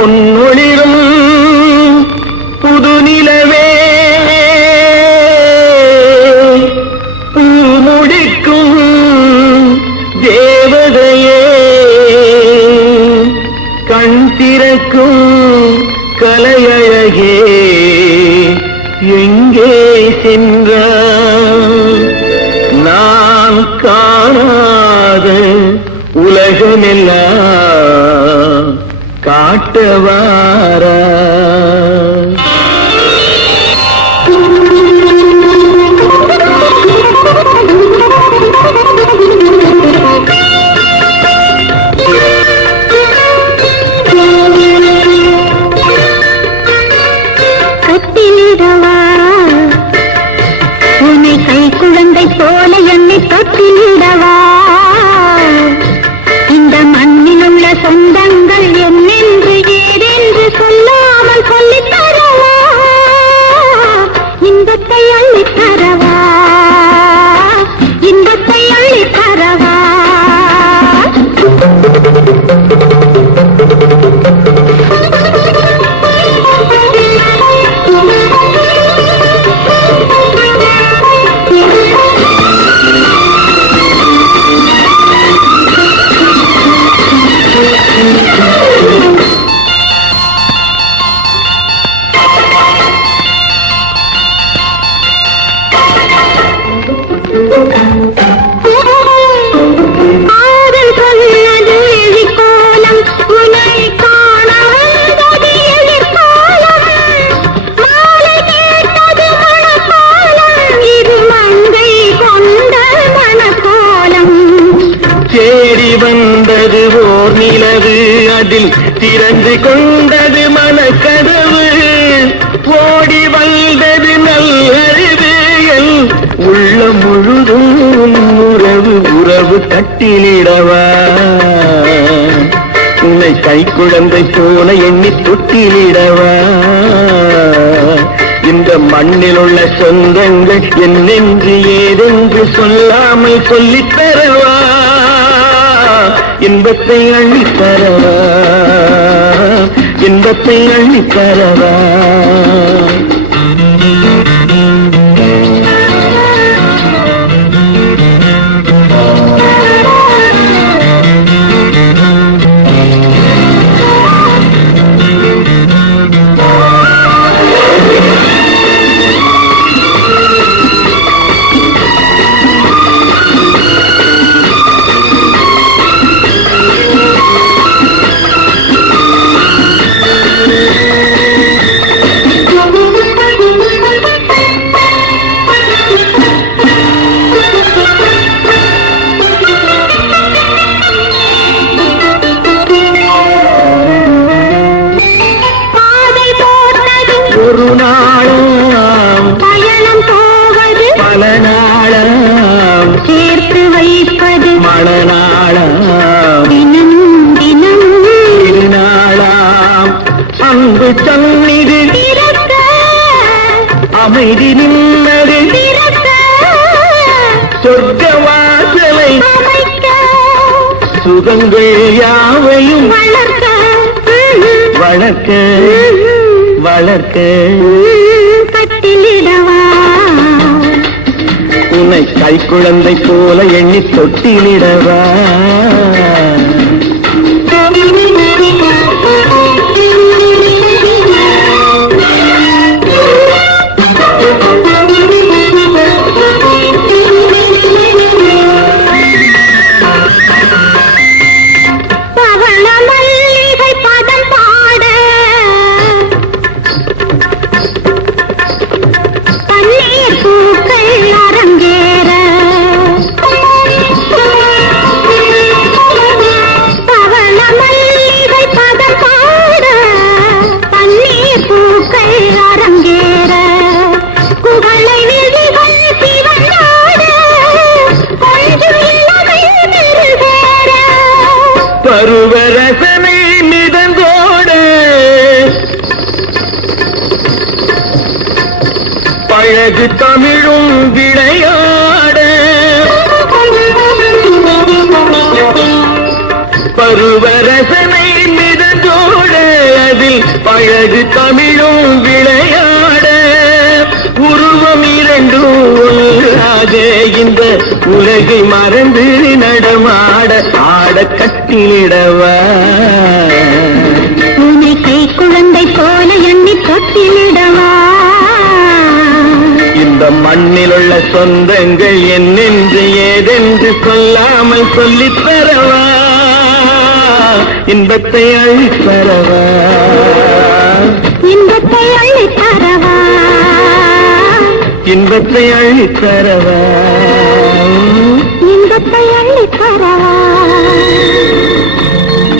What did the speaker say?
பொன்னொழிரும் புது நிலவே பூ தேவதையே. கண் திறக்கும் கலையழகே. எங்கே சென்றார் நான் காணாத உலகமெல்லாம் காட்டவாரா. கட்டிலிடவா? உன்னை கை குழந்தை போல என்னை தேடி வந்தது ஓர் நிலவு. அதில் திறந்து கொண்டது மனக்கதவு. ஓடி வந்தது நல்லறிவு. உள்ள முழுதும் உறவு. உறவு கட்டிலிடவா உன்னை கை குழந்தை போல எண்ணி தொட்டிலிடவா? இந்த மண்ணில் உள்ள சொந்தங்கள் என்னென்று ஏதென்று சொல்லாமல் சொல்லித்தரவா? இன்பத்தை அள்ளித் தரவா இன்பத்தை அள்ளித் சேர்த்து வைப்பது. மணநாளாம் தினம் தினம் திருநாளாம். சந்நிதி திறக்க. அமைதி நின்னது. சொர்க்க வாசலை சுகங்கள் யாவையும் வளர்க்க. வளர்க்க. வளர்க்க. கைக்குழந்தை போல எண்ணி தொட்டிலிடவா? பருவரசனை மிதந்தோட பழகு தமிழும் விளையாட. பருவரசனை மிதந்தோட அதில் பழகு தமிழும் விளையாட. உருவம் இரண்டும் ஒன்றாக இந்த உலகை மறந்து நடமாட. ஆட கட்டிலிடவா உன்னை கை குழந்தை போல எண்ணி தொட்டிலிடவா இந்த மண்ணில் உள்ள சொந்தங்கள் என்னென்று ஏதென்று சொல்லாமல் சொல்லித் தரவா இன்பத்தை தரவா இன்பத்தை அள்ளித் தரவா இன்பத்தை அள்ளித் தரவா